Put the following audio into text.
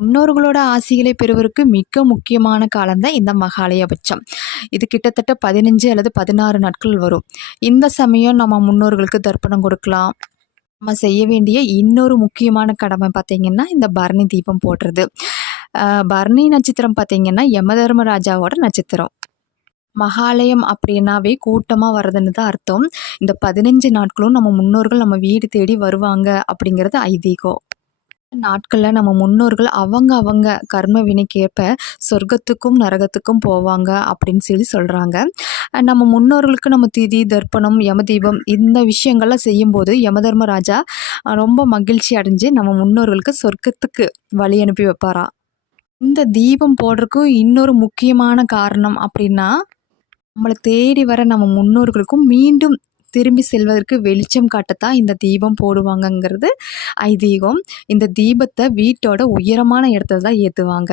முன்னோர்களோட ஆசிகளை பெறுவதற்கு மிக முக்கியமான காலம் தான் இந்த மகாலயபட்சம். இது கிட்டத்தட்ட 15 அல்லது 16 நாட்கள் வரும். இந்த சமயம் நம்ம முன்னோர்களுக்கு தர்ப்பணம் கொடுக்கலாம். நம்ம செய்ய வேண்டிய இன்னொரு முக்கியமான கடமை பார்த்தீங்கன்னா, இந்த பரணி தீபம் போடுறது. பரணி நட்சத்திரம் பார்த்தீங்கன்னா, யமதர்மராஜாவோட நட்சத்திரம். மகாலயம் அப்படின்னாவே கூட்டமா வர்றதுன்னு தான் அர்த்தம். இந்த 15 நாட்களும் நம்ம முன்னோர்கள் நம்ம வீடு தேடி வருவாங்க அப்படிங்கிறது ஐதீகம். நாட்கள்ல நம்ம முன்னோர்கள் அவங்க கர்ம வினைக்கேற்ப சொர்க்கத்துக்கும் நரகத்துக்கும் போவாங்க அப்படின்னு சொல்றாங்க. நம்ம முன்னோர்களுக்கு நம்ம திதி, தர்ப்பணம், யமதீபம் இந்த விஷயங்கள்லாம் செய்யும்போது யமதர்மராஜா ரொம்ப மகிழ்ச்சி அடைஞ்சு நம்ம முன்னோர்களுக்கு சொர்க்கத்துக்கு வழி அனுப்பி வைப்பாராம். இந்த தீபம் போடுறதுக்கும் இன்னொரு முக்கியமான காரணம் அப்படின்னா, நம்மளை தேடி வர நம்ம முன்னோர்களுக்கும் மீண்டும் திரும்பி செல்வதற்கு வெளிச்சம் காட்டத்தான் இந்த தீபம் போடுவாங்கங்கிறது ஐதீகம். இந்த தீபத்தை வீட்டோட உயரமான இடத்துல தான் ஏற்றுவாங்க.